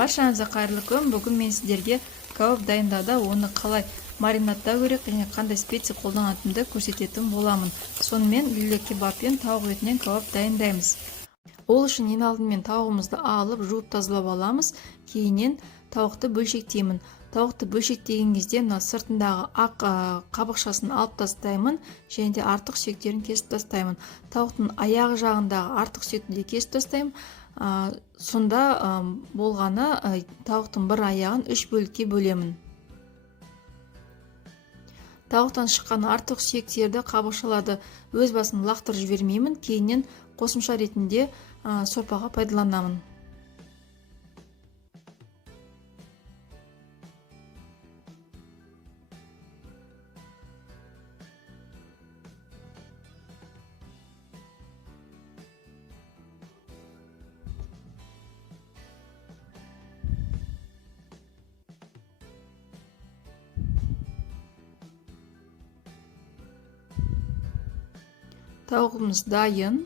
Баршаңызға қайырлы күн. Бүгін мен сіздерге кәуап дайындауда оны қалай маринадтау керек және қандай специя қолданатынымды көрсететін боламын. Сонымен лиле кебаб пен тауық етінен кәуап дайындаймыз. Ол үшін ең алдымен тауығымызды алып, жуып тазалап аламыз. Кейіннен тауықты бөлшектеймін. Тауықты бөлшектеген кезде мына сыртындағы ақ қабықшасын алып тастаймын және де артық сүйектерін кесіп тастаймын. Тауықтың аяғы жағындағы артық сүйекті де кесіп тастаймын. Сонда болғаны тауықтың бір аяғын 3 бөлікке бөлемін. Тауықтан шыққан артық сүйектерді, қабықшаларды өз басым лақтырып жібермеймін. Кейіннен қосымша ретінде сорпаға пайдаланамын. Тауығымыз дайын.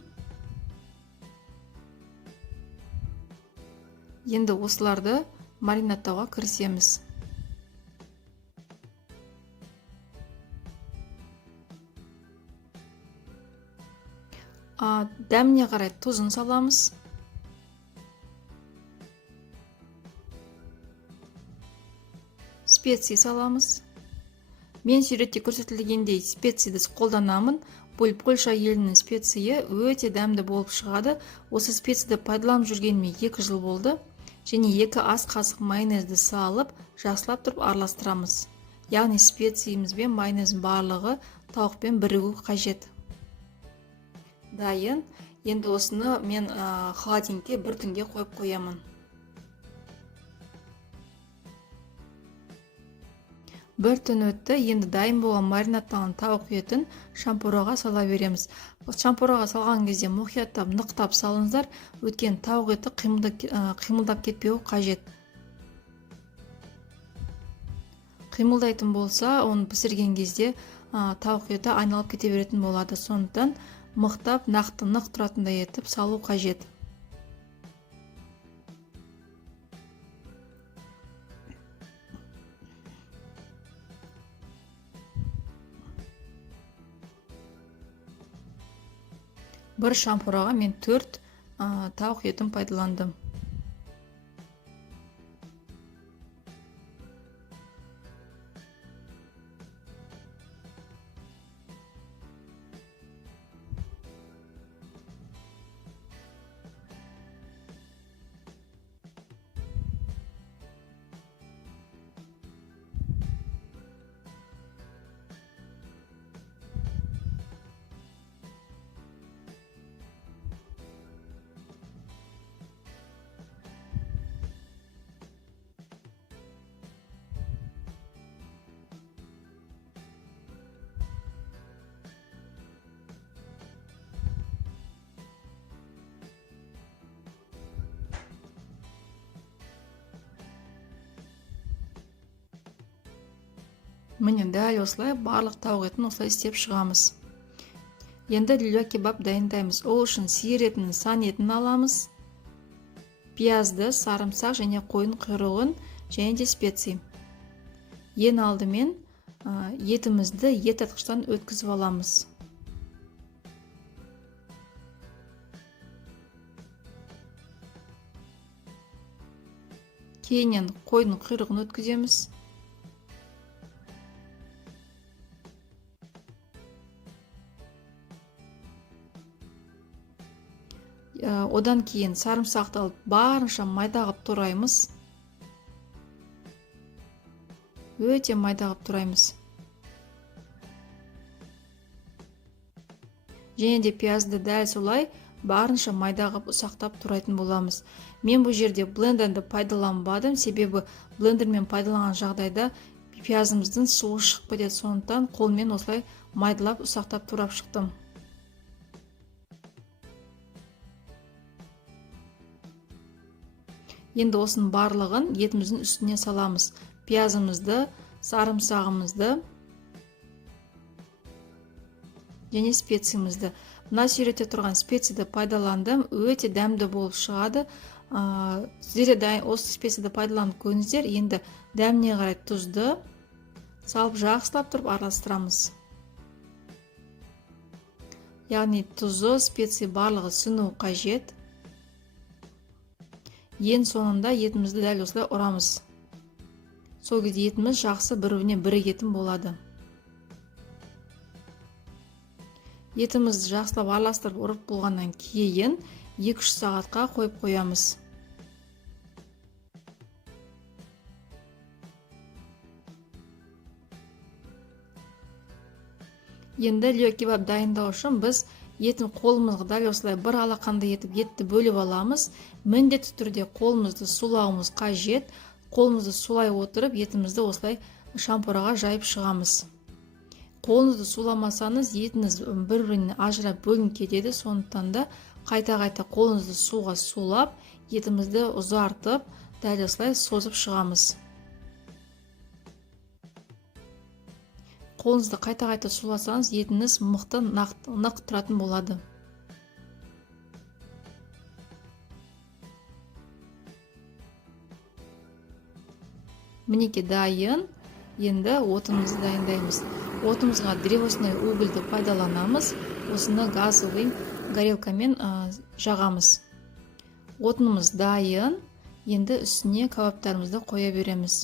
Енді осыларды маринадтауға кірісеміз. Дәміне қарай тұзын саламыз. Специя саламыз. Мен суретте көрсетілгендей специяды қолданамын. Бұл Польша елінің специясы өте дәмді болып шығады. Осы специяды пайдаланып жүргеніме 2 жыл болды. Және 2 ас қасық майонезді салып, жақсылап тұрып араластырамыз. Яғни специямыз бен майонездің барлығы тауықпен бірігу қажет. Дайын. Енді осыны мен холодильникке 1 түнге қойып қоямын. 1 түн өтті. Енді дайын болған маринадталған тауық етін шампураға сала береміз. Шампураға салған кезде мұқияттап, нықтап салыңыздар. Өткен тауық еті қимылдап кетпеуі қажет. Қимылдайтын болса, оны пісірген кезде тауық еті айналып кете беретін болады. Сондықтан мықтап, нақты нық тұратындай етіп салу қажет. Бір шампураға мен 4 тауық етін пайдаландым. Міне дәл осылай барлық тауық етін осылай істеп шығамыз. Енді лиле кебаб дайындаймыз. Ол үшін сиыр етінің сан етін аламыз. Пиязды, сарымсақ және қойын құйрығын және де специя. Ең алдымен етімізді ет атқыштан өткізіп аламыз. Кейіннен қойын құйрығын өткіземіз. Одан кейін сарымсақты алып барынша майда қылып тураймыз. Өте майда қылып тураймыз. Және де пиязды дәл солай барынша майда қылып ұсақтап турайтын боламыз. Мен бұл жерде блендерді пайдаланбадым, себебі блендермен пайдаланған жағдайда пиязымыздың суы шығып кетеді. Сондықтан қолмен осылай майдалап ұсақтап турап шықтым. Енді осының барлығын етіміздің үстіне саламыз. Пиязымызды, сарымсағымызды және специямызды. Мына суретте тұрған специяды пайдаландым. Өте дәмді болып шығады. Сіздер де осы специяды пайдаланып көріңіздер. Енді дәміне қарай тұзды салып жақсылап тұрып араластырамыз. Яғни тұзы, специя барлығы сіңуі қажет. Ең соңында етімізді дәл осылай ұрамыз. Сол кезде етіміз жақсы бір-біріне бірігетін болады. Етімізді жақсылап араластырып ұрып болғаннан кейін 2-3 сағатқа қойып қоямыз. Енді лио кебаб дайындау үшін біз етін қолымызға дәл осылай бір алақандай етіп етті бөліп аламыз. Міндетті түрде қолымызды сулауымыз қажет. Қолымызды сулай отырып етімізді осылай шампураға жайып шығамыз. Қолыңызды суламасаңыз етіңіз бір-бірінен ажырап бөлініп кетеді. Сондықтан да қайта-қайта қолыңызды суға сулап, етімізді ұзартып, дәл осылай созып шығамыз. Қолыңызды қайта-қайта суласаңыз, етіңіз мықты нақ тұратын болады. Мінеки дайын. Енді отымызды дайындаймыз. Отымызға древесный угольді пайдаланамыз. Осыны газовый горелкамен жағамыз. Отымыз дайын. Енді үстіне кебаптарымызды қоя береміз.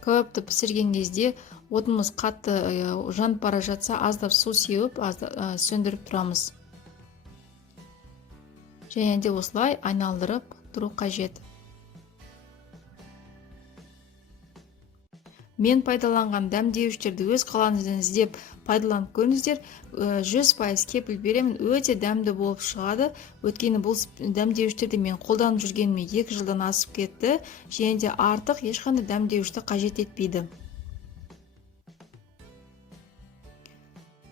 Кебапты пісірген кезде отымыз қатты жанып бара жатса, аздап су сеуіп, сөндіріп тұрамыз. Және де осылай айналдырып тұру қажет. Мен пайдаланған дәмдеуіштерді өз қалаңыздан іздеп пайдаланып көріңіздер. 100% кепіл беремін, өте дәмді болып шығады. Өйткені бұл дәмдеуіштерді мен қолданып жүргеніме 2 жылдан асып кетті. Және де артық ешқандай дәмдеуішті қажет етпейді.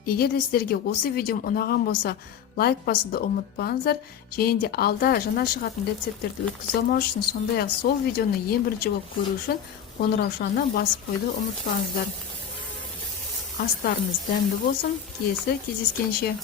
Егер де сіздерге осы видеом ұнаған болса, лайк басуды ұмытпаңыздар. Және де алда жаңа шығатын рецепттерді өткізе алмау үшін, сондай-ақ сол видеоны ең бірінші болып көру үшін қоңыраушаны басып қойды ұмытпаңыздар. Астарыңыз дәмді болсын. Келесі кездескенше.